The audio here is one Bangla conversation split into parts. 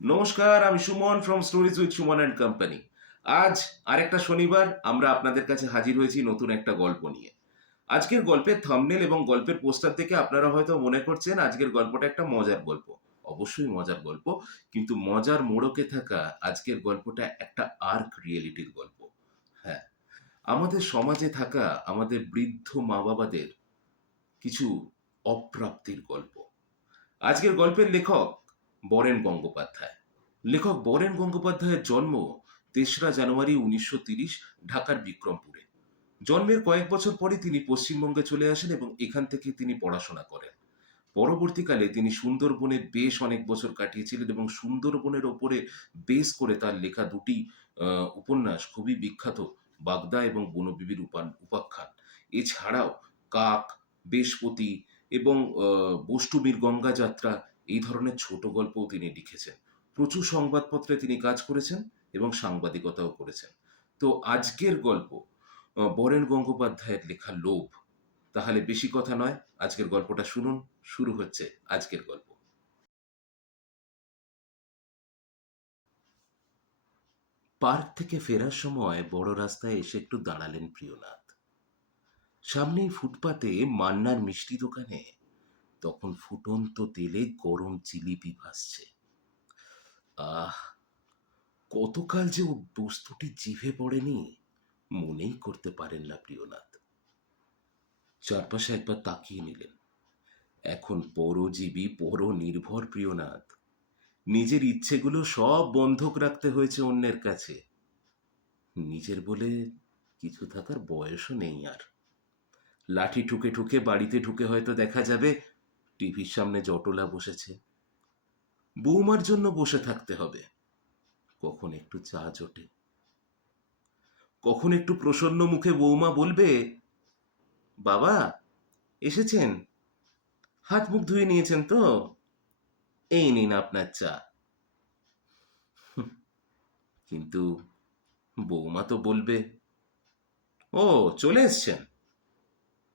নমস্কার, আমি Suman from stories with Suman and company. আজ আরেকটা শনিবার আমরা আপনাদের কাছে হাজির হয়েছি নতুন একটা গল্প নিয়ে। আজকের গল্পের থাম্বনেল এবং গল্পের পোস্টার দেখে আপনারা হয়তো মনে করছেন আজকের গল্পটা একটা মজার গল্প। অবশ্যই মজার গল্প, কিন্তু মজার মোড়কে থাকা আজকের গল্পটা একটা আর্ক রিয়েলিটির গল্প। হ্যাঁ, আমাদের সমাজে থাকা আমাদের বৃদ্ধ মা বাবাদের কিছু অপ্রাপ্তির গল্প। আজকের গল্পের লেখক বরেন গঙ্গোপাধ্যায়। লেখক বরেন গঙ্গোপাধ্যায়ের জন্ম ৩রা জানুয়ারি ১৯৩০ ঢাকার বিক্রমপুরে। জন্মের কয়েক বছর পরে তিনি পশ্চিমবঙ্গে চলে আসেন এবং এখান থেকে তিনি পড়াশোনা করেন। পরবর্তীকালে তিনি সুন্দরবনে বেশ অনেক বছর কাটিয়েছিলেন এবং সুন্দরবনের ওপরে বেস করে তার লেখা দুটি উপন্যাস খুবই বিখ্যাত, বাগদা এবং বনবিবির উপাখ্যান। এছাড়াও কাক, বেশপতি এবং বষ্টমীর গঙ্গা যাত্রা এই ধরনের ছোট গল্পও তিনি লিখেছেন। প্রচুর সংবাদপত্রে তিনি কাজ করেছেন এবং সাংবাদিকতাও করেছেন। তো আজকের গল্প বরেন গঙ্গোপাধ্যায়ের লেখা লোভ। তাহলে বেশি কথা নয়, আজকের গল্পটা শুনুন। শুরু হচ্ছে আজকের গল্প। পার্ক থেকে ফেরার সময় বড় রাস্তায় এসে একটু দাঁড়ালেন প্রিয়নাথ। সামনেই ফুটপাতে মান্নার মিষ্টি দোকানে তখন ফুটন্ত তেলে গরম জিলিপি ভাসছে। আহ, কতকাল যে ও বস্তুটি জিভে পড়েনি মনেই করতে পারেন না প্রিয়নাথ। চারপাশে একবার তাকিয়ে নিলেন। এখন পরজীবী পরনির্ভর প্রিয়নাথ। নিজের ইচ্ছেগুলো সব বন্ধক রাখতে হয়েছে অন্যের কাছে। নিজের বলে কিছু থাকার বয়সও নেই আর। লাঠি ঠুকে ঠুকে বাড়িতে ঢুকে হয়তো দেখা যাবে টিভির সামনে জটলা বসেছে। বৌমার জন্য বসে থাকতে হবে। কখন একটু চা জোটে, কখন একটু প্রসন্ন মুখে বৌমা বলবে, বাবা এসেছেন, হাত মুখ ধুয়ে নিয়েছেন তো, এই নিন আপনার চা। কিন্তু বৌমা তো বলবে, ও চলে এসছেন,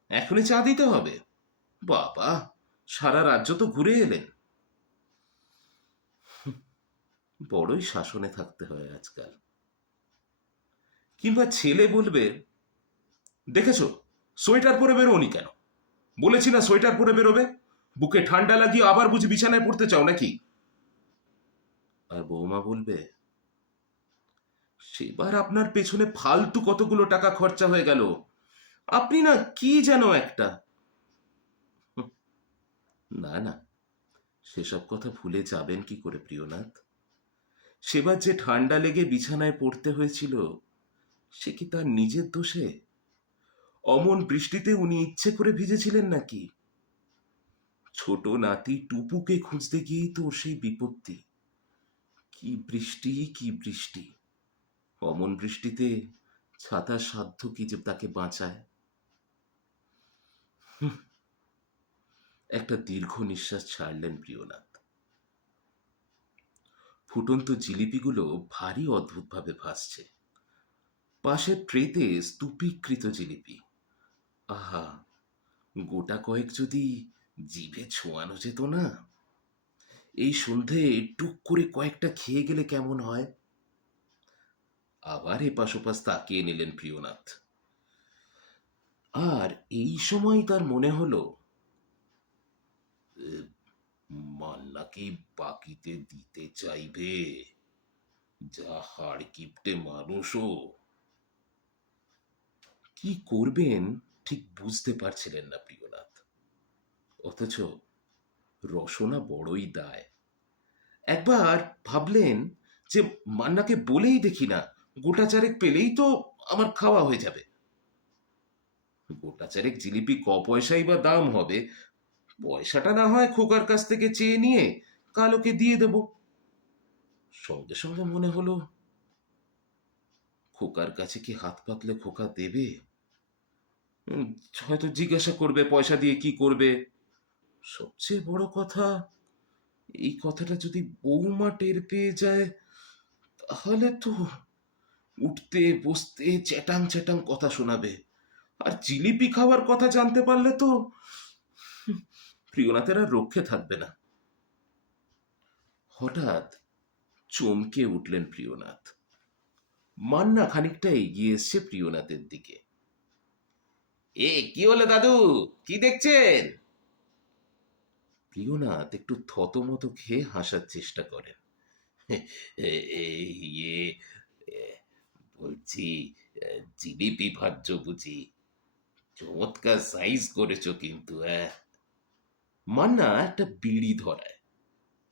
এখনই চা দিতে হবে? বাবা, সারা রাজ্য তো ঘুরে এলেন। বড়ই শাসনে থাকতে হয় আজকাল। কিংবা ছেলে বলবে, দেখেছো সোয়েটার পরে বেরোনি কেন? বলেছি না সোয়েটার পরে বেরোবে, বুকে ঠান্ডা লাগিয়ে আবার বুঝি বিছানায় পড়তে চাও নাকি? আর বৌমা বলবে, সেবার আপনার পেছনে ফালতু কতগুলো টাকা খরচা হয়ে গেল, আপনি না কি যেন একটা। না না, সেসব কথা ভুলে যাবেন কি করে প্রিয়নাথ? সেবার যে ঠান্ডা লেগে বিছানায় পড়তে হয়েছিল, সে কি তার নিজের দোষে? অমন বৃষ্টিতে উনি ইচ্ছে করে ভিজেছিলেন নাকি? ছোট নাতি টুপুকে খুঁজতে গিয়েই তো ওর সেই বিপত্তি। কি বৃষ্টি, কি বৃষ্টি! অমন বৃষ্টিতে ছাতার সাধ্য কি যে তাকে বাঁচায়। একটা দীর্ঘ নিঃশ্বাস ছাড়লেন প্রিয়নাথ। ফুটন্ত জিলিপিগুলো ভারী অদ্ভুতভাবে ভাসছে। পাশের ট্রেতে স্তূপীকৃত জিলিপি। আহা, গোটা কয়েক যদি জিভে ছোঁয়ানো যেত না! এই সন্ধে টুক করে কয়েকটা খেয়ে গেলে কেমন হয়? আবার এপাশ ওপাশ তাকিয়ে নিলেন প্রিয়নাথ। আর এই সময় তার মনে হলো, "এ, মান্নাকে বাকিতে দিতে চাইবে? যা হাড় কিপটে মানুষ ও!" কি করবেন ঠিক বুঝতে পারছিলেন না প্রিয়নাথ। অথচ রসনা বড়ই দায়। একবার ভাবলেন যে মান্নাকে বলেই দেখি না, গোটা চারেক পেলেই তো আমার খাওয়া হয়ে যাবে। গোটা চারেক জিলিপি ক পয়সাই বা দাম হবে, পয়সাটা না হয় খোকার কাছ থেকে চেয়ে নিয়ে কাল ওকে দিয়ে দেব। সঙ্গে সঙ্গে মনে হলো, খোকার কাছে কি হাত পাতলে খোকা দেবে? উম, হয়তো জিজ্ঞাসা করবে পয়সা দিয়ে কি করবে। সবচেয়ে বড় কথা, এই কথাটা যদি বৌমা টের পেয়ে যায়, তাহলে তো উঠতে বসতে চ্যাটাং চ্যাটাং কথা শোনাবে। আর জিলিপি খাওয়ার কথা জানতে পারলে তো প্রিয়নাথের আর রক্ষে থাকবে না। হঠাৎ চমকে উঠলেন প্রিয়নাথ। মান্না খানিকটা এগিয়ে এসছে প্রিয়নাথের দিকে। কি হলো দাদু, কি দেখছেন? প্রিয়নাথ একটু থতমত খেয়ে হাসার চেষ্টা করেন। ইয়ে, এ, বলছি, জিলিপি ভাজ্য বুঝি? চমৎকার সাইজ করেছো কিন্তু। মান্না একটা বিড়ি ধরায়,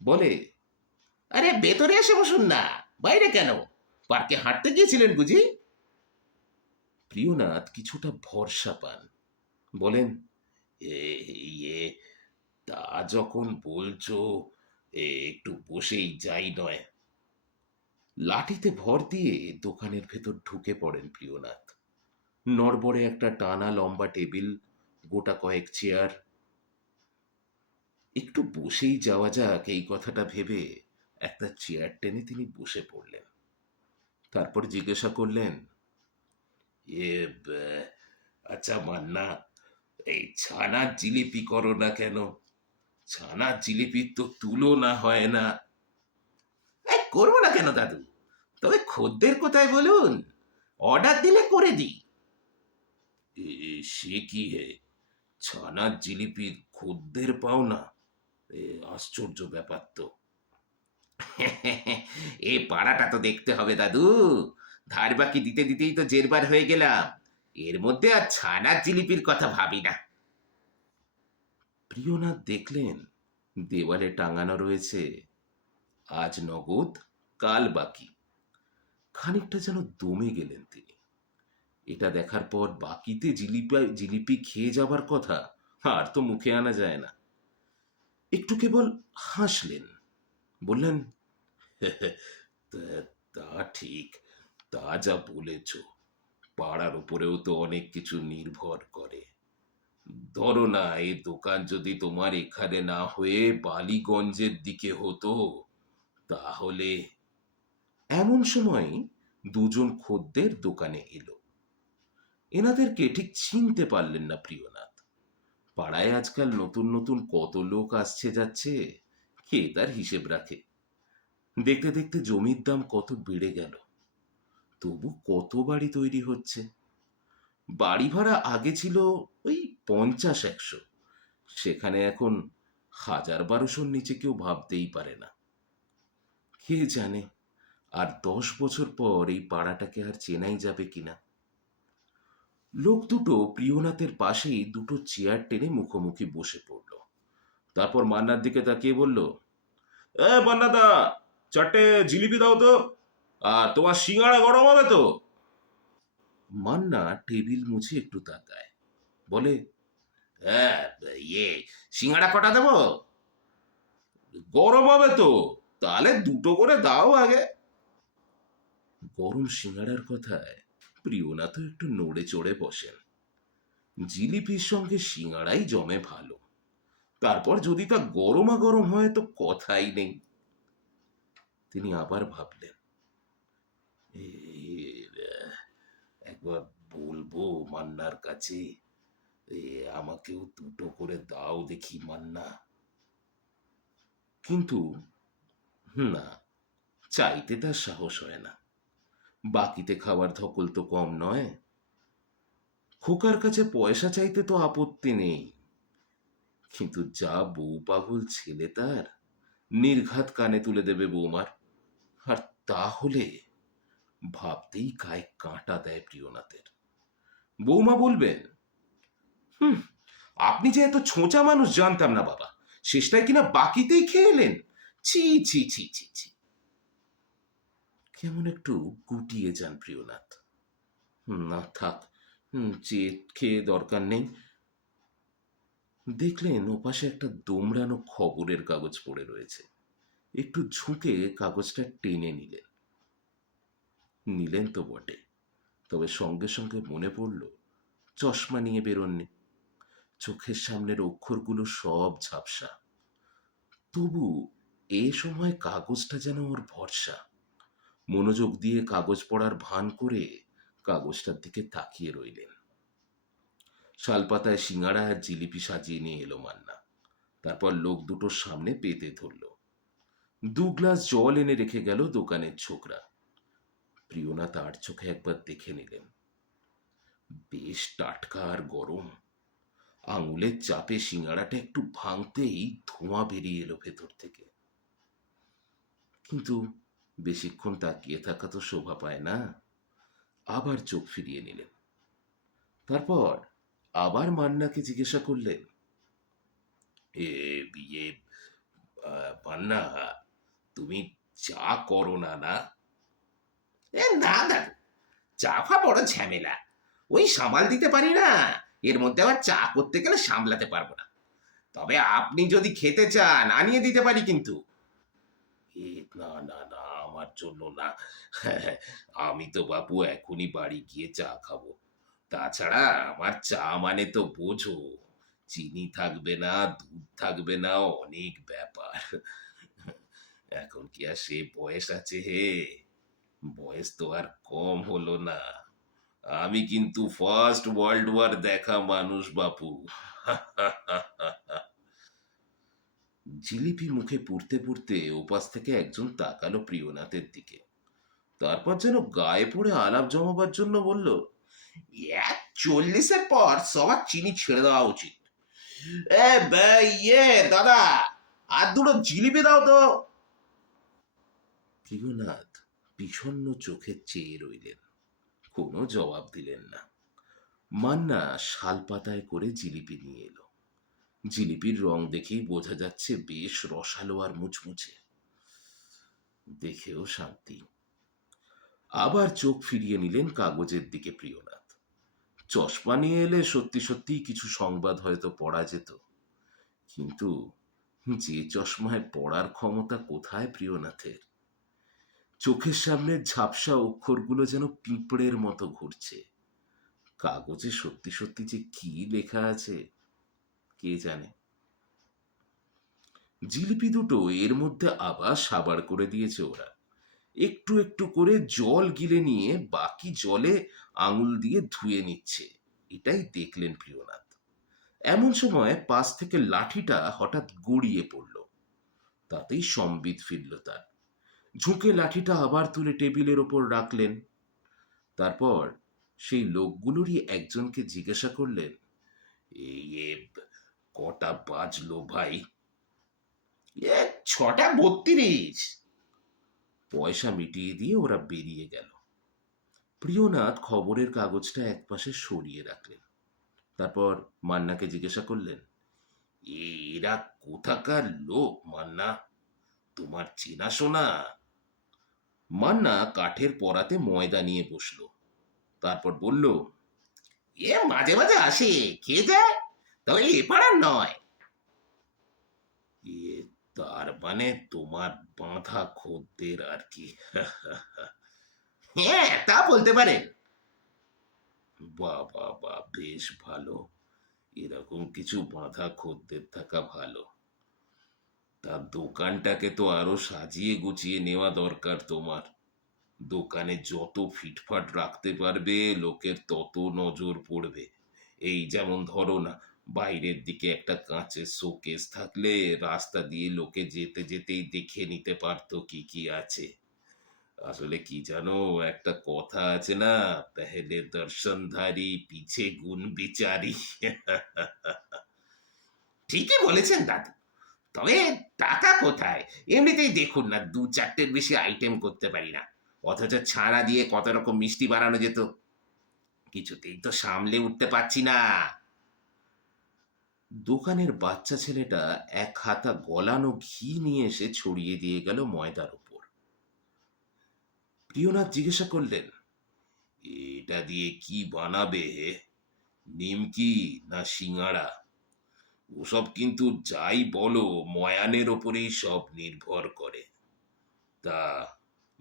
বলে, আরে ভেতরে এসে বসুন না, বাইরে কেন? পার্কে হাঁটতে গিয়েছিলেন বুঝি? প্রিয়নাথ কিছুটা ভরসা পান, বলেন, ইয়ে, তা যখন বলছো, একটু বসেই যাই নয়। লাঠিতে ভর দিয়ে দোকানের ভেতর ঢুকে পড়েন প্রিয়নাথ। নড়বড়ে একটা টানা লম্বা টেবিল, গোটা কয়েক চেয়ার। একটু বসেই যাওয়া যাক এই কথাটা ভেবে একটা চেয়ার টেনে তিনি বসে পড়লেন। তারপর জিজ্ঞাসা করলেন, এ আচ্ছা মান্না, এই ছানার জিলিপি করো না কেন? ছানার জিলিপির তো তুলনা হয় না। করবো না কেন দাদু, তবে খদ্দের কোথায় বলুন, অর্ডার দিলে করে দিই। সে কি হে, ছানার জিলিপির খদ্দের পাও না? আশ্চর্য ব্যাপার তো। এ পাড়াটা তো দেখতে হবে দাদু, ধার বাকি দিতে দিতেই তো জেরবার হয়ে গেলাম, এর মধ্যে আর ছানার জিলিপির কথা ভাবি না। প্রিয়নাথ দেখলেন দেওয়ালে টাঙানো রয়েছে, আজ নগদ কাল বাকি। খানিকটা যেন দমে গেলেন তিনি। এটা দেখার পর বাকিতে জিলিপি জিলিপি খেয়ে যাবার কথা আর তো মুখে আনা যায় না। একটু কেবল হাসলেন, বললেন, তা ঠিক, তা যা বলেছ, পাড়ার উপরেও তো অনেক কিছু নির্ভর করে। ধরো না, এই দোকান যদি তোমার এখানে না হয়ে বালিগঞ্জের দিকে হতো, তাহলে। এমন সময় দুজন খদ্দের দোকানে এলো। এনাদেরকে ঠিক চিনতে পারলেন না প্রিয়নাথ। পাড়ায় আজকাল নতুন নতুন কত লোক আসছে যাচ্ছে, কে তার হিসেব রাখে? দেখতে দেখতে জমির দাম কত বেড়ে গেল, তবু কত বাড়ি তৈরি হচ্ছে। বাড়ি ভাড়া আগে ছিল ওই 50-100, সেখানে এখন 1000-1200-র নিচে কেউ ভাবতেই পারে না। কে জানে আর 10 বছর পর এই পাড়াটাকে আর চেনাই যাবে কিনা। লোক দুটো প্রিয়নাথের পাশেই দুটো চেয়ার টেনে মুখোমুখি বসে পড়ল। তারপর মান্নার দিকে তাকিয়ে বলল, মান্নাদা, 4টে জিলিপি দাও তো, আর তোমার সিঙ্গাড়া গরম হবে তো? মান্না টেবিল মুছে একটু তাকায়, বলে, হ্যাঁ, ইয়ে, সিঙ্গাড়া কটা দেবো? গরম হবে তো, তাহলে দুটো করে দাও আগে। গরম সিঙ্গাড়ার কথায় প্রিয়নাথ একটু নড়ে চড়ে বসেন। জিলিপির সঙ্গে সিঙ্গাড়াই জমে ভালো, তারপর যদি তা গরমা গরম হয় তো কথাই নেই। তিনি আবার ভাবলেন, একবার বলবো মান্নার কাছে, আমাকেও দুটো করে দাও দেখি মান্না। কিন্তু না, চাইতে তার সাহস হয় না। বাকিতে খাবার ধকল তো কম নয়। খোকার কাছে পয়সা চাইতে তো আপত্তি নেই, কিন্তু যা বউ পাগল ছেলে তার, নির্ঘাত কানে তুলে দেবে বৌমার। আর তাহলে ভাবতেই গায়ে কাঁটা দেয় প্রিয়নাথের। বৌমা বলবেন, হুম, আপনি যে এত ছোঁচা মানুষ জানতাম না বাবা, শেষটায় কিনা বাকিতেই খেয়ে এলেন। ছি ছি ছি ছি ছি। কেমন একটু গুটিয়ে যান প্রিয়নাথ। না থাক, চেয়ে খেয়ে দরকার নেই। দেখলেন ওপাশে একটা দোমড়ানো খবরের কাগজ পড়ে রয়েছে। একটু ঝুঁকে কাগজটা টেনে নিলেন। নিলেন তো বটে, তবে সঙ্গে সঙ্গে মনে পড়ল চশমা নিয়ে বেরোননি। চোখের সামনের অক্ষরগুলো সব ঝাপসা। তবু এ সময় কাগজটা যেন ওর ভরসা। মনোযোগ দিয়ে কাগজ পড়ার ভান করে কাগজটার দিকে তাকিয়ে রইলেন। শালপাতায় সিঙ্গাড়া আর জিলিপি সাজিয়ে নিয়ে এলো মান্না। তারপর লোক দুটোর সামনে পেতে ধরল। দু গ্লাস জল এনে রেখে গেল দোকানের ছোকরা। প্রিয়নাথ তার চোখে একবার দেখে নিলেন। বেশ টাটকা আর গরম। আঙুলের চাপে সিঙ্গাড়াটা একটু ভাঙতেই ধোঁয়া বেরিয়ে এলো ভেতর থেকে। কিন্তু বেশিক্ষণ তাকিয়ে থাকা তো শোভা পায় না। আবার চোখ ফিরিয়ে নিলেন। তারপর আবার মান্নাকে জিজ্ঞাসা করলেন, এ বিয়ে মান্না, তুমি চা করো না? না না দাদু, চা ফা বড় ঝামেলা, ওই সামাল দিতে পারি না, এর মধ্যে আবার চা করতে গেলে সামলাতে পারবো না। তবে আপনি যদি খেতে চান আনিয়ে দিতে পারি কিন্তু। এ না না না, আমার জন্য না। আমি তো বাপু এখনই বাড়ি গিয়ে চা খাবো। তাছাড়া আমার চা মানে তো বোঝো, চিনি থাকবে না, দুধ থাকবে না, অনেক ব্যাপার। এখন কি আর সে বয়স আছে হে? বয়স তো আর কম হলো না। আমি কিন্তু ফার্স্ট ওয়ার্ল্ড ওয়ার দেখা মানুষ বাপু। জিলিপি মুখে পুড়তে পুড়তে ওপাশ থেকে একজন তাকালো প্রিয়নাথের দিকে। তারপর যেন গায়ে পড়ে আলাপ জমাবার জন্য বলল, 40-এর পর সবার চিনি ছেড়ে দেওয়া উচিত। ইয়ে দাদা, আর দুটো জিলিপি দাও তো। প্রিয়নাথ বিষণ্ণ চোখে চেয়ে রইলেন, কোনো জবাব দিলেন না। মান্না শাল পাতায় করে জিলিপি নিয়ে এলো। জিলিপির রং দেখেই বোঝা যাচ্ছে বেশ রসালো আর মুচমুচে। দেখেও শান্তি। আবার চোখ ফিরিয়ে নিলেন কাগজের দিকে প্রিয়নাথ। চশমা নিয়ে এলে সত্যি সত্যি কিছু সংবাদ হয়তো পড়া যেত, কিন্তু যে চশমায় পড়ার ক্ষমতা কোথায় প্রিয়নাথের? চোখের সামনে ঝাপসা অক্ষরগুলো যেন পিঁপড়ের মতো ঘুরছে। কাগজে সত্যি সত্যি যে কি লেখা আছে কে জানে। জিলিপি দুটো এর মধ্যে আবার সাবার করে দিয়েছে ওরা। একটু একটু করে জল গিলে নিয়ে বাকি জলে আঙুল দিয়ে ধুয়ে নিচ্ছে। এটাই দেখলেন প্রিয়নাথ। এমন সময় পাশ থেকে লাঠিটা হঠাৎ গড়িয়ে পড়ল। তাতেই সম্বিত ফিরল তার। ঝুঁকে লাঠিটা আবার তুলে টেবিলের ওপর রাখলেন। তারপর সেই লোকগুলোরই একজনকে জিজ্ঞাসা করলেন, এই কটা বাজলো ভাই? 6:32। পয়সা মিটিয়ে দিয়ে ওরা বেরিয়ে গেল। প্রিয়নাথ খবরের কাগজটা একপাশে সরিয়ে রাখলেন। তারপর মান্নাকে জিজ্ঞাসা করলেন, এরা কোথাকার লোক মান্না? তোমার চেনাশোনা? মান্না কাঠের পরাতে ময়দা নিয়ে বসলো। তারপর বলল, মাঝে মাঝে আসে, খেয়ে যায়, তবে এ পাড়ার নয়। এ তার মানে তোমার বাঁধা খদ্দের আর কি? হ্যাঁ, তা বলতে পারেন। বাহ বাহ বাহ, বেশ ভালো। এরকম কিছু বাঁধা খদ্দের থাকা ভালো। তার দোকানটাকে তো আরো সাজিয়ে গুছিয়ে নেওয়া দরকার তোমার। দোকানে যত ফিটফাট রাখতে পারবে লোকের তত নজর পড়বে। এই যেমন ধরো না, বাইরের দিকে একটা কাঁচের শোকেস থাকলে রাস্তা দিয়ে লোকে যেতে যেতেই দেখে নিতে পারতো কি কি আছে। আসলে কি জানো, একটা কথা আছে না, পেহেলে দর্শনধারী পিছে গুণ বিচারি। ঠিকই বলেছেন দাদু। তবে টাকা কোথায়? এমনিতেই দেখুন না, 2-4টের বেশি আইটেম করতে পারি না, অথচ ছাড়া দিয়ে কত রকম মিষ্টি বানানো যেত। কিছুতেই তো সামলে উঠতে পারছি না। দোকানের বাচ্চা ছেলেটা এক হাতা গলানো ঘি নিয়ে এসে ছড়িয়ে দিয়ে গেল ময়দার উপর। প্রিয়নাথ জিজ্ঞাসা করলেন, এটা দিয়ে কি বানাবে হে? নিমকি না সিঙ্গাড়া? ওসব কিন্তু যাই বলো ময়ানের ওপরেই সব নির্ভর করে। তা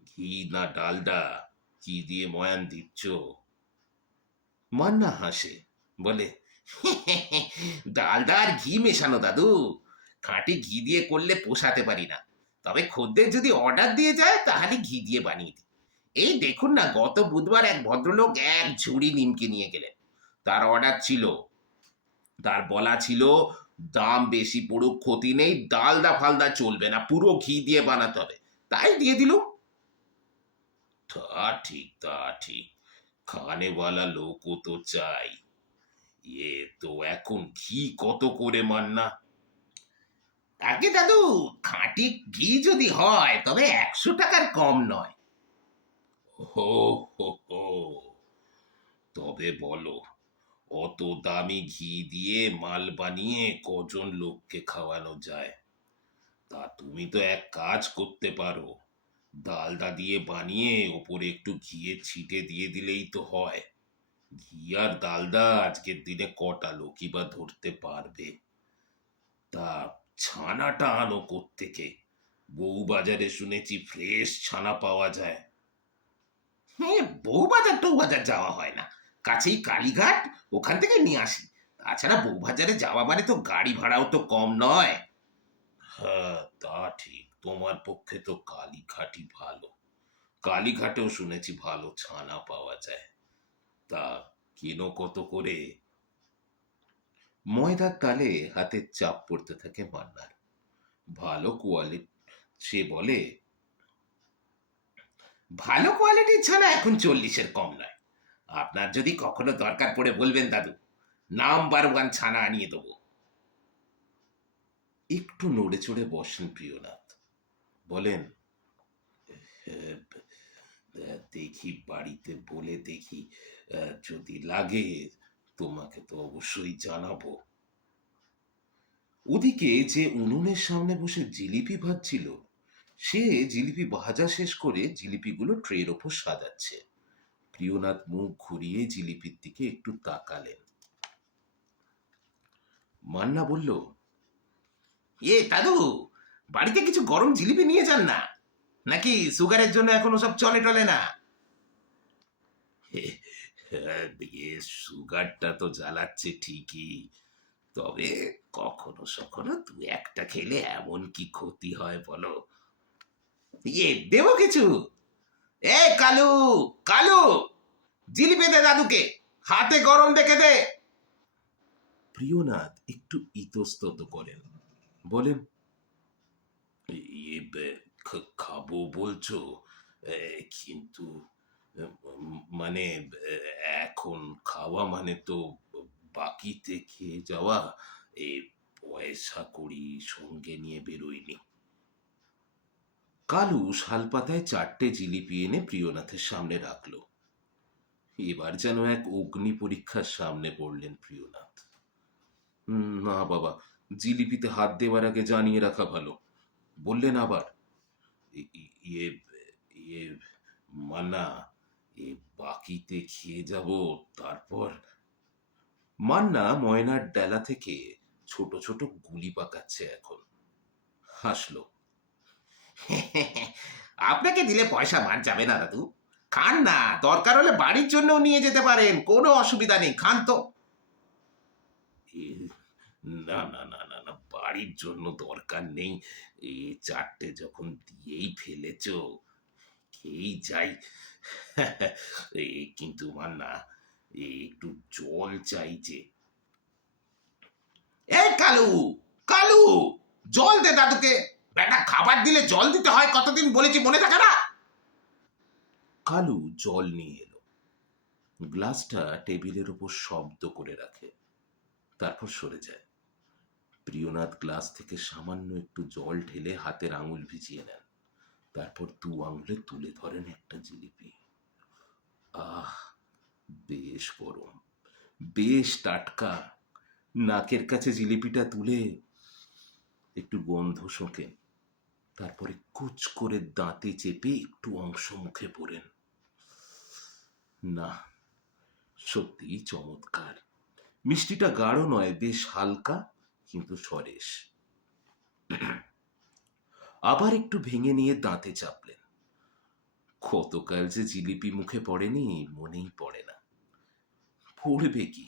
ঘি না ডালডা, কি দিয়ে ময়ান দিচ্ছ? মান্না হাসে, বলে, ডালডা আর ঘি মেশানো দাদু। খাঁটি ঘি দিয়ে করলে পোষাতে পারি না, তবে খদ্দের যদি অর্ডার দিয়ে যায় তাহলে ঘি দিয়ে বানিয়ে দিই। এই দেখুন না, গত বুধবার এক ভদ্রলোক এক ঝুড়ি নিমকি নিয়ে গেলেন। তার অর্ডার ছিল, তার বলা ছিল দাম বেশি পড়ুক ক্ষতি নেই, ডালদা ফালদা চলবে না, পুরো ঘি দিয়ে বানাতে হবে, তাই দিয়ে দিলুম। তা ঠিক, তা ঠিক, খানেওয়ালা লোকও তো চাই। তো এখন ঘি কত করে মান্না? আগে দাদু, খাঁটি ঘি যদি হয় তবে 100 টাকার কম নয়। হো হো হো, তবে বলো, অত দামি ঘি দিয়ে মাল বানিয়ে কজন লোককে খাওয়ানো যায়? তা তুমি তো এক কাজ করতে পারো, ডালডা দিয়ে বানিয়ে ওপরে একটু ঘিয়ের ছিটে দিয়ে দিলেই তো হয়। ঘি আর ডালডা আজকের দিনে কটা লোকই বা ধরতে পারবে? তা ছানাটা আনো কোত্থেকে? বউবাজারে শুনেছি ফ্রেশ ছানা পাওয়া যায়। হ্যাঁ, বউবাজার টৌবাজার যাওয়া হয় না, কাছেই কালীঘাট, ওখান থেকে নিয়ে আসি। তাছাড়া বউবাজারে যাওয়া মানে তো গাড়ি ভাড়াও তো কম নয়। হ্যাঁ, তা ঠিক, তোমার পক্ষে তো কালীঘাটই ভালো। কালীঘাটেও শুনেছি ভালো ছানা পাওয়া যায়। তা কিনো কত করে? ময়দার তালে হাতের চাপ পড়তে থাকে মান্নার। ভালো কোয়ালিটি, সে বলে, ভালো কোয়ালিটির ছানা এখন 40-এর কম নয়। আপনার যদি কখনো দরকার পড়ে বলবেন দাদু, নাম্বার 1 ছানা আনিয়ে দেবো। একটু নড়ে চড়ে বসেন প্রিয়নাথ, বলেন, "আহ, দেখি বাড়িতে বলে দেখি, যদি লাগে তোমাকে তো অবশ্যই জানাবো।" ওদিকে যে উনুনের সামনে বসে জিলিপি ভাজছিল, সে জিলিপি ভাজা শেষ করে জিলিপিগুলো ট্রের ওপর সাজাচ্ছে। প্রিয়নাথ মুখ ঘুরিয়ে জিলিপির দিকে একটু তাকালেন। মান্না বলল, দাদু, বাড়িতে কিছু গরম জিলিপি নিয়ে যান না, নাকি সুগারের জন্য এখন ওসব চলে টলে না? সুগারটা তো জ্বালাচ্ছে ঠিকই, তবে কখনো সখনো দু একটা খেলে এমন কি ক্ষতি হয় বলো? দেবো কিছু? কালু, কালু, জিলিপি দে দাদুকে, হাতে গরম দেখে দে। প্রিয়নাথ একটু ইতস্তত করেন, বলেন, খাবো বলছো? কিন্তু মানে এখন খাওয়া মানে তো বাকিতে খেয়ে যাওয়া। এ পয়সা কড়ি সঙ্গে নিয়ে বেরোয়নি। কালু শালপাতায় 4টে জিলিপি এনে প্রিয়নাথের সামনে রাখলো। এবার যেন এক অগ্নি পরীক্ষার সামনে পড়লেন প্রিয়নাথ। না বাবা, জিলিপিতে হাত দেওয়ার আগে জানিয়ে রাখা ভালো। বললেন আবার, ইয়ে ইয়ে মান্না, বাকিতে খেয়ে যাব, তারপর। মান্না ময়নার ডেলা থেকে ছোট ছোট গুলি পাকাচ্ছে এখন। হাসলো। আপনাকে দিলে পয়সা মার যাবে না দাদু, খান না, দরকার হলে বাড়ির জন্য নিয়ে যেতে পারেন, কোনো অসুবিধা নেই, খান তো। এ, না না না না না, বাড়ির জন্য দরকার নেই, 4টে যখন দিয়েই ফেলেছ, খেয়েই যাই। কিন্তু মান্না, একটু জল চাই যে। কালু, কালু, জল দে দাদুকে, বেটা খাবার দিলে জল দিতে হয়, কতদিন বলেছি মনে থাকে না? কালু জল নিয়ে এলো, গ্লাসটা টেবিলের উপর শব্দ করে রাখে, তারপর সরে যায়। প্রিয়নাথ গ্লাস থেকে সামান্য একটু জল ঢেলে হাতের আঙুল ভিজিয়ে নেন, তারপর 2 আঙুলে তুলে ধরেন একটা জিলিপি। আহ, বেশ গরম, বেশ টাটকা। নাকের কাছে জিলিপিটা তুলে একটু গন্ধ শোকেন, তারপরে কুচ করে দাঁতে চেপে একটু অংশ মুখে পড়েন। না, সত্যিই চমৎকার। মিষ্টিটা গাঢ় নয়, বেশ হালকা, কিন্তু সরেস। আবার একটু ভেঙে নিয়ে দাঁতে চাপলেন। কতকাল যে জিলিপি মুখে পড়েনি, মনেই পড়ে না। পড়বে কি,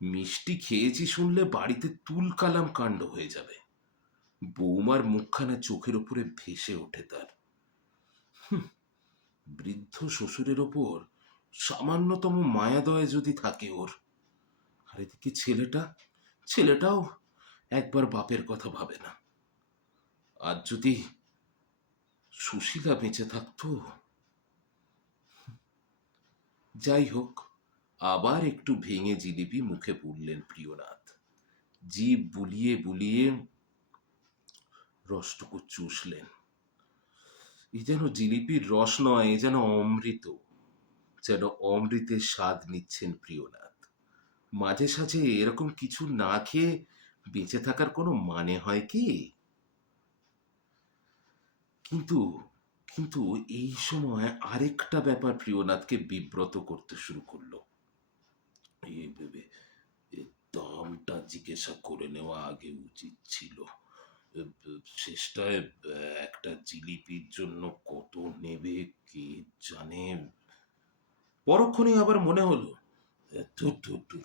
মিষ্টি খেয়েছি শুনলে বাড়িতে তুলকালাম কাণ্ড হয়ে যাবে। বৌমার মুখখানা চোখের ওপরে ভেসে ওঠে তার। বৃদ্ধ শ্বশুরের ওপর সামান্যতম মায়াদয় যদি থাকে ওর। আর এদিকে ছেলেটাও একবার বাপের কথা ভাবে না। আজ যদি সুশীলা বেঁচে থাকতো। যাই হোক, আবার একটু ভেঙে জিলিপি মুখে পুরলেন প্রিয়নাথ। জিভ বুলিয়ে বুলিয়ে রসটুকু চুষলেন। এ যেন জিলিপির রস নয়, এ যেন অমৃত। যেন অমৃতের স্বাদ নিচ্ছেন প্রিয়নাথ। মাঝে সাঝে এরকম কিছু না খেয়ে বেঁচে থাকার কোনো মানে হয় কি? কিন্তু কিন্তু এই সময় আরেকটা ব্যাপার প্রিয়নাথকে বিব্রত করতে শুরু করলো। এই ভেবে এর দামটা জিজ্ঞাসা করে নেওয়া আগে উচিত ছিল। শেষটায় একটা জিলিপির জন্য কত নেবে কে জানে। পরক্ষণে আবার মনে হলো, ধুর ধুর ধুর,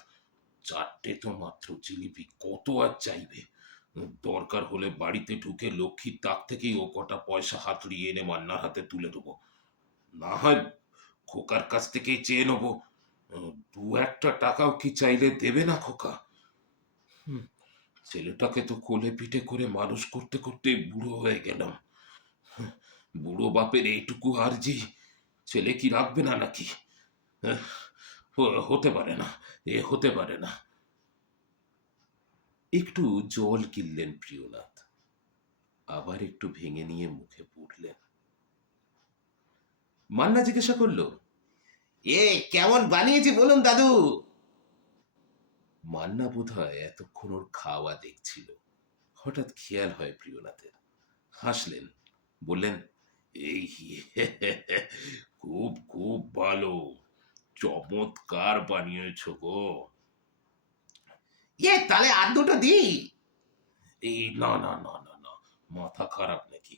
চারটে তো মাত্র জিলিপি, কত আর চাইবে। দরকার হলে বাড়িতে ঢুকে লক্ষ্মীর তাক থেকেই ও কটা পয়সা হাতড়িয়ে এনে মান্নার হাতে তুলে দেবো। না হয় খোকার কাছ থেকেই চেয়ে নেবো। দু একটা টাকাও কি চাইলে দেবে না খোকা? হুম, ছেলেটাকে তো কোলে পিঠে করে মানুষ করতে করতে বুড়ো হয়ে গেলাম। হুঁ, বুড়ো বাপের এইটুকু আর্জি ছেলে কি রাখবে না নাকি? আহ, হতে পারে না, এ হতে পারে না। একটু জল কিনলেন প্রিয়নাথ, আবার একটু ভেঙে নিয়ে মুখে পুরলেন। মান্না জিজ্ঞাসা করলো, এ কেমন বানিয়েছি বলুন দাদু? মান্না বোধ হয় এতক্ষণ ওর খাওয়া দেখছিল। হঠাৎ খেয়াল হয় প্রিয়নাথের। হাসলেন, বললেন, এই খুব খুব ভালো, চমৎকার বানিয়েছ গো। তাহলে আর দুটো দিই? এই না না না না না, মাথা খারাপ নাকি?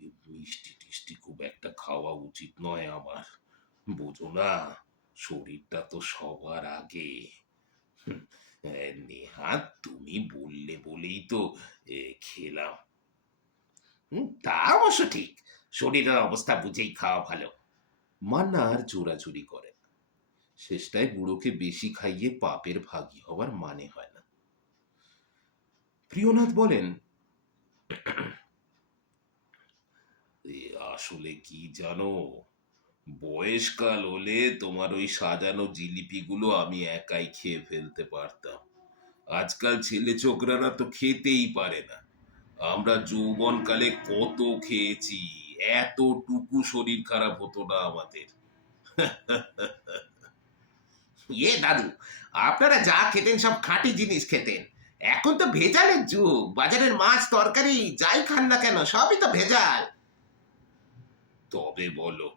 এই মিষ্টি টিষ্টি খুব একটা খাওয়া উচিত নয় আমার, বোঝো না, শরীরটা তো সবার আগে। হুম, নেহাত তুমি বললে বলেই তো খেলাম। তা অবশ্য ঠিক, শরীরের অবস্থা বুঝেই খাওয়া ভালো। মান্না আর জোরাজুরি করে। শেষটায় বুড়োকে বেশি খাইয়ে পাপের ভাগী হওয়ার মানে হয় না। প্রিয়নাথ বলেন, "এ আসলে কি জানো, বয়সকাল হলে তোমার ওই সাজানো জিলিপিগুলো আমি একাই খেয়ে ফেলতে পারতাম। আজকাল ছেলে ছোকরারা তো খেতেই পারে না। আমরা যৌবনকালে কত খেয়েছি, এতটুকু শরীর খারাপ হতো না আমাদের।" দাদু, আপনারা যা খেতেন সব খাঁটি জিনিস খেতেন। এখন তো ভেজালের যুগ, বাজারের মাছ তরকারি যাই খান না কেন সবই তো ভেজাল। তবে বলো,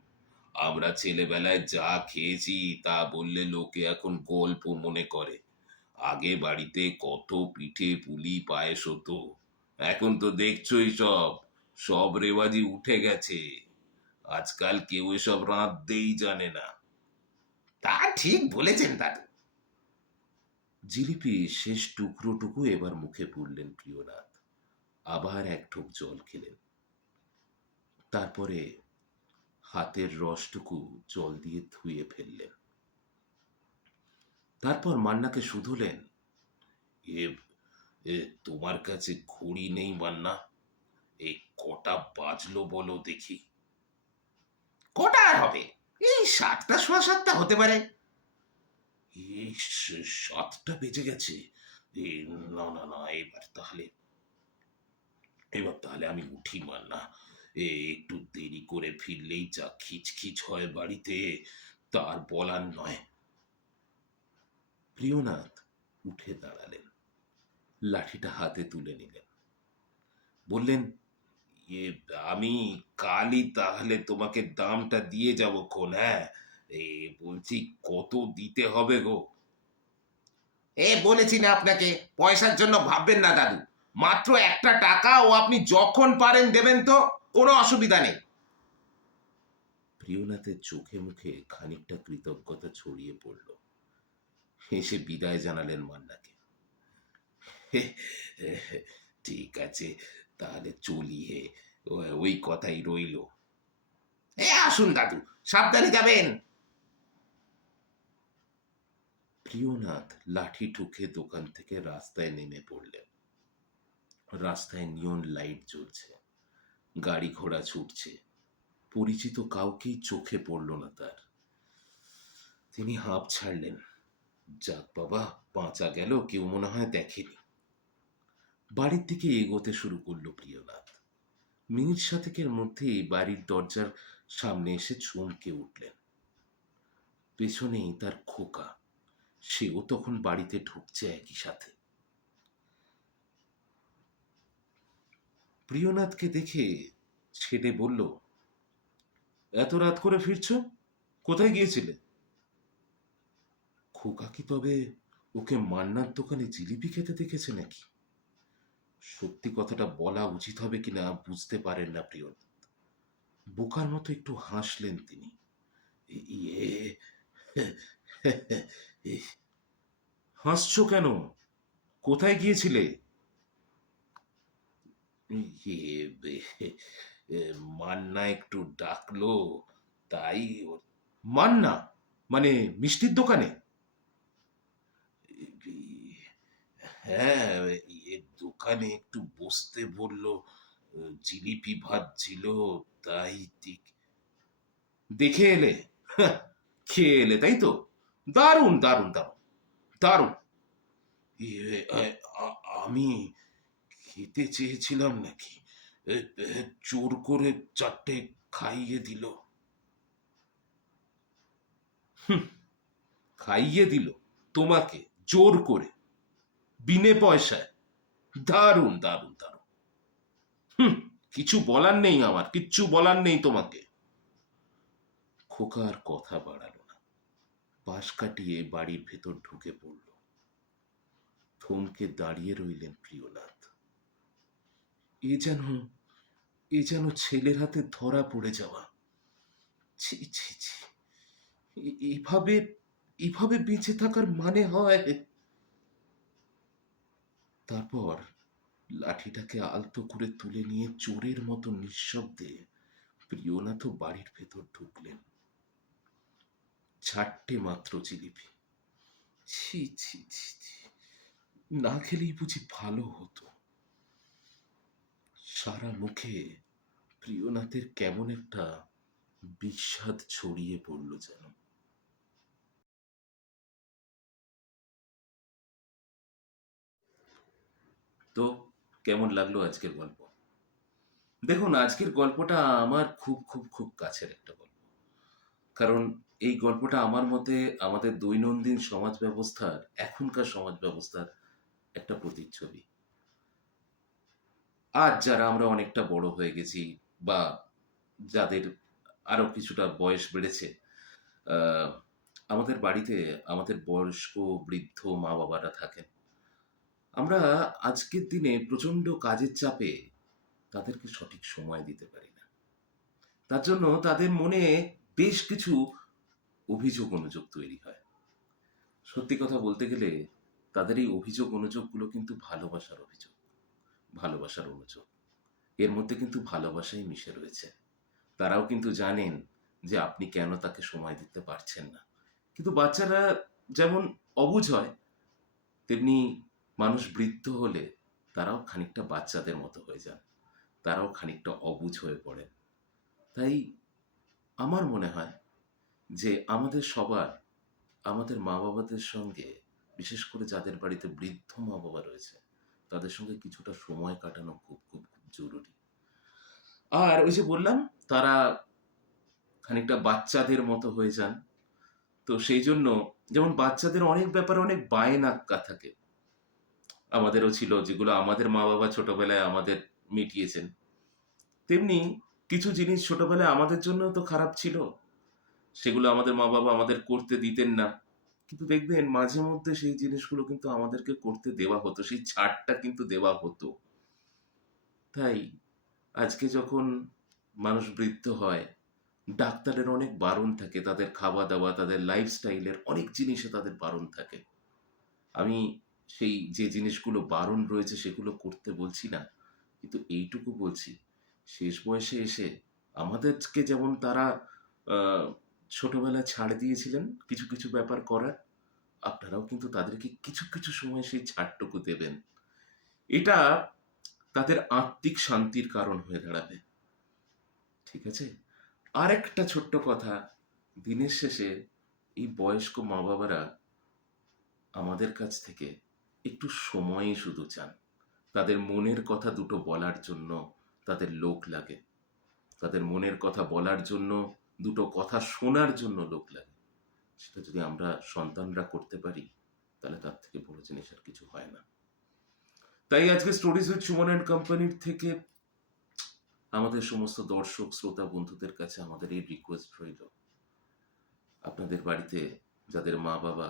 আমরা ছেলেবেলায় যা খেয়েছি তা বললে লোকে এখন গল্প মনে করে। আগে বাড়িতে কত পিঠে পুলি পায়েস হতো। এখন তো দেখছোই সব, সব রেওয়াজি উঠে গেছে। আজকাল কেউ এসব রাঁধতেই জানে না। তা ঠিক বলেছেন দাদু। জিলিপি শেষ টুকরোটুকু এবার মুখে পুরলেন প্রিয়নাথ। আবার এক ঢোক জল খেলেন। তারপরে হাতের রসটুকু জল দিয়ে ধুয়ে ফেললেন। তারপর মান্নাকে শুধুলেন, এ এ তোমার কাছে ঘড়ি নেই মান্না? এই কটা বাজলো বলো দেখি। কটা আর হবে, এই 7টা সোয়া 7টা হতে পারে। এই 7টা বেজে গেছে। এ, না না না, এবার তাহলে আমি উঠি মান্না। একটু দেরি করে ফিরলেই যা খিচখিচ হয় বাড়িতে, তার বলার নয়। প্রিয়নাথ উঠে দাঁড়ালেন, লাঠিটা হাতে তুলে নিলেন, বললেন, "এ আমি কালই তাহলে তোমাকে দামটা দিয়ে যাব খন, হ্যাঁ? বলছি কত দিতে হবে গো?" বলেছি না আপনাকে, পয়সার জন্য ভাববেন না দাদু। মাত্র একটা টাকা, ও আপনি যখন পারেন দেবেন তো, কোনো অসুবিধা নেই। প্রিয়নাথের চোখে মুখে খানিকটা কৃতজ্ঞতা ছড়িয়ে পড়ল। হেসে বিদায় জানালেন মান্নাকে। ঠিক আছে, তাহলে চলি হে, ওই কথাই রইল। আসুন দাদু, সাবধানে যাবেন। প্রিয়নাথ লাঠি ঠুকে দোকান থেকে রাস্তায় নেমে পড়লেন। রাস্তায় নিয়ন লাইট জ্বলছে, গাড়ি ঘোড়া ছুটছে, পরিচিত কাউকেই চোখে পড়ল না তার। তিনি হাঁপ ছাড়লেন। যাক বাবা, বাঁচা গেল, কেউ মনে হয় দেখেনি। বাড়ির দিকে এগোতে শুরু করলো প্রিয়নাথ। মিনিট সাতেকের মধ্যেই বাড়ির দরজার সামনে এসে চমকে উঠলেন। পেছনেই তার খোকা, সেও তখন বাড়িতে ঢুকছে একই সাথে। প্রিয়নাথকে দেখে ছেলে বলল, এত রাত করে ফিরছ, কোথায় গিয়েছিলে? খোকা কি তবে ওকে মান্নার দোকানে জিলিপি খেতে দেখেছে নাকি? সত্যি কথাটা বলা উচিত হবে কিনা বুঝতে পারেন না প্রিয়নাথ। বোকার মতো একটু হাসলেন তিনি। ইয়ে, হাসছো কেন? কোথায় গিয়েছিলে? মান্না একটু ডাকলো, তাই। মান্না মানে মিষ্টির দোকানে? হ্যাঁ, দোকানে একটু বসতে বললো, জিলিপি ভাজছিল, তাই ঠিক দেখে এলে। হাহ, খেয়ে এলে তাই তো? দারুণ দারুণ দারুণ দারুণ। আমি খেতে চেয়েছিলাম নাকি? এ, জোর করে চারটে খাইয়ে দিল। হুঁ, খাইয়ে দিল তোমাকে জোর করে, বিনে পয়সায়? দারুণ দারুণ দারুণ। হুঁ, কিছু বলার নেই, আমার কিচ্ছু বলার নেই তোমাকে। খোকা আর কথা বাড়ালো না, পাশ কাটিয়ে বাড়ির ভেতর ঢুকে পড়ল। থমকে দাঁড়িয়ে রইলেন প্রিয়নাথ। এ যেন এ যেন ছেলের হাতে ধরা পড়ে যাওয়া। ছি ছি ছি, এভাবে এভাবে বেঁচে থাকার মানে হয়? তারপর লাঠিটাকে আলতো করে তুলে নিয়ে চোরের মতো নিঃশব্দে প্রিয়নাথ বাড়ির ভেতর ঢুকলেন। চারটে মাত্র জিলিপি। ছি ছি ছি ছি, না খেলেই বুঝি ভালো হতো। সারা মুখে প্রিয়নাথের কেমন একটা বিস্বাদ ছড়িয়ে পড়ল যেন। তো কেমন লাগলো আজকের গল্প? দেখুন, আজকের গল্পটা আমার খুব খুব খুব কাছের একটা গল্প। কারণ এই গল্পটা আমার মতে আমাদের দৈনন্দিন সমাজ ব্যবস্থার, এখনকার সমাজ ব্যবস্থার একটা প্রতিচ্ছবি। আজ যারা আমরা অনেকটা বড় হয়ে গেছি, বা যাদের আরো কিছুটা বয়স বেড়েছে, আহ, আমাদের বাড়িতে আমাদের বয়স্ক বৃদ্ধ মা বাবারা থাকেন। আমরা আজকের দিনে প্রচন্ড কাজের চাপে তাদেরকে সঠিক সময় দিতে পারি না। তার জন্য তাদের মনে বেশ কিছু অভিযোগ অনুযোগ তৈরি হয়। সত্যি কথা বলতে গেলে তাদের এই অভিযোগ অনুযোগগুলো কিন্তু ভালোবাসার অভিযোগ, ভালোবাসার অনুযোগ। এর মধ্যে কিন্তু ভালোবাসাই মিশে রয়েছে। তারাও কিন্তু জানেন যে আপনি কেন তাকে সময় দিতে পারছেন না। কিন্তু বাচ্চারা যেমন অবুঝ হয়, তেমনি মানুষ বৃদ্ধ হলে তারাও খানিকটা বাচ্চাদের মতো হয়ে যান, তারাও খানিকটা অবুঝ হয়ে পড়েন। তাই আমার মনে হয় যে আমাদের সবার, আমাদের মা বাবাদের সঙ্গে, বিশেষ করে যাদের বাড়িতে বৃদ্ধ মা বাবা রয়েছে, তাদের সঙ্গে কিছুটা সময় কাটানো খুব খুব খুব জরুরি। আর ওই যে বললাম, তারা খানিকটা বাচ্চাদের মতো হয়ে যান। তো সেই জন্য, যেমন বাচ্চাদের অনেক ব্যাপারে অনেক বায়নাক্কা থাকে, আমাদেরও ছিল, যেগুলো আমাদের মা বাবা ছোটবেলায় আমাদের মিটিয়েছেন। তেমনি কিছু জিনিস ছোটবেলায় আমাদের জন্য তো খারাপ ছিল, সেগুলো আমাদের মা বাবা আমাদের করতে দিতেন না। কিন্তু দেখবেন মাঝে মধ্যে সেই জিনিসগুলো কিন্তু আমাদেরকে করতে দেওয়া হতো, সেই ছাড়টা কিন্তু দেওয়া হতো। তাই আজকে যখন মানুষ বৃদ্ধ হয়, ডাক্তারের অনেক বারণ থাকে, তাদের খাওয়া দাওয়া, তাদের লাইফস্টাইলের অনেক জিনিসে তাদের বারণ থাকে। আমি সেই যে জিনিসগুলো বারণ রয়েছে সেগুলো করতে বলছি না, কিন্তু এইটুকু বলছি, শেষ বয়সে এসে আমাদেরকে যেমন তারা আহ, ছোটবেলায় ছাড় দিয়েছিলেন কিছু কিছু ব্যাপার করার, আপনারাও কিন্তু তাদেরকে কিছু কিছু সময় সেই ছাড়টুকু দেবেন। এটা তাদের আত্মিক শান্তির কারণ হয়ে দাঁড়াবে। ঠিক আছে? আর একটা ছোট্ট কথা, দিনের শেষে এই বয়স্ক মা বাবারা আমাদের কাছ থেকে একটু সময়ই শুধু চান। তাদের মনের কথা দুটো বলার জন্য তাদের লোক লাগে, তাদের মনের কথা বলার জন্য, দুটো কথা শোনার জন্য লোক লাগে। সেটা যদি আমরা সন্তানরা করতে পারি, তাহলে তার থেকে বড় জিনিস আর কিছু হয় না। তাই আজকে স্টোরিজ উইথ সুমন অ্যান্ড কোম্পানির থেকে আমাদের সমস্ত দর্শক শ্রোতা বন্ধুদের কাছে আমাদের এই রিকোয়েস্ট রইল, আপনাদের বাড়িতে যাদের মা বাবা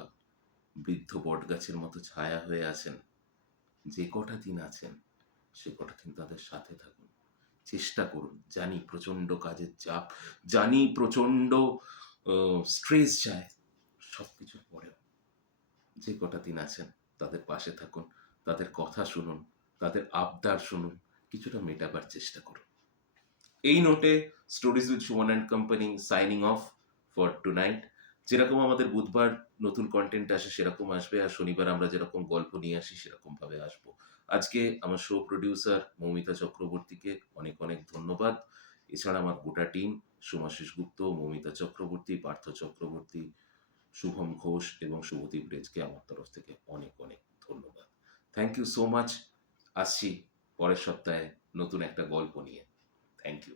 বৃদ্ধ বটগাছের মতো ছায়া হয়ে আছেন, যে কটা দিন আছেন সে কটা দিন তাদের সাথে থাকুন, চেষ্টা করুন। জানি প্রচণ্ড কাজের চাপ, জানি প্রচণ্ড স্ট্রেস যায়, সব কিছুর পরেও যে কটা দিন আছেন তাদের পাশে থাকুন, তাদের কথা শুনুন, তাদের আবদার শুনুন, কিছুটা মেটাবার চেষ্টা করুন। এই নোটে stories with Suman and company signing off for tonight. যেরকম আমাদের বুধবার নতুন কন্টেন্ট আসে সেরকম আসবে, আর শনিবার আমরা যেরকম গল্প নিয়ে আসি সেরকম ভাবে আসবো। আজকে আমার শো প্রডিউসার মৌমিতা চক্রবর্তীকে অনেক অনেক ধন্যবাদ। এছাড়া আমার গোটা টিম, সুমাশিস গুপ্ত, মৌমিতা চক্রবর্তী, পার্থ চক্রবর্তী, শুভম ঘোষ এবং শুভদীপ রেজকে আমার তরফ থেকে অনেক অনেক ধন্যবাদ। Thank you so much. আসছি পরের সপ্তাহে নতুন একটা গল্প নিয়ে। Thank you.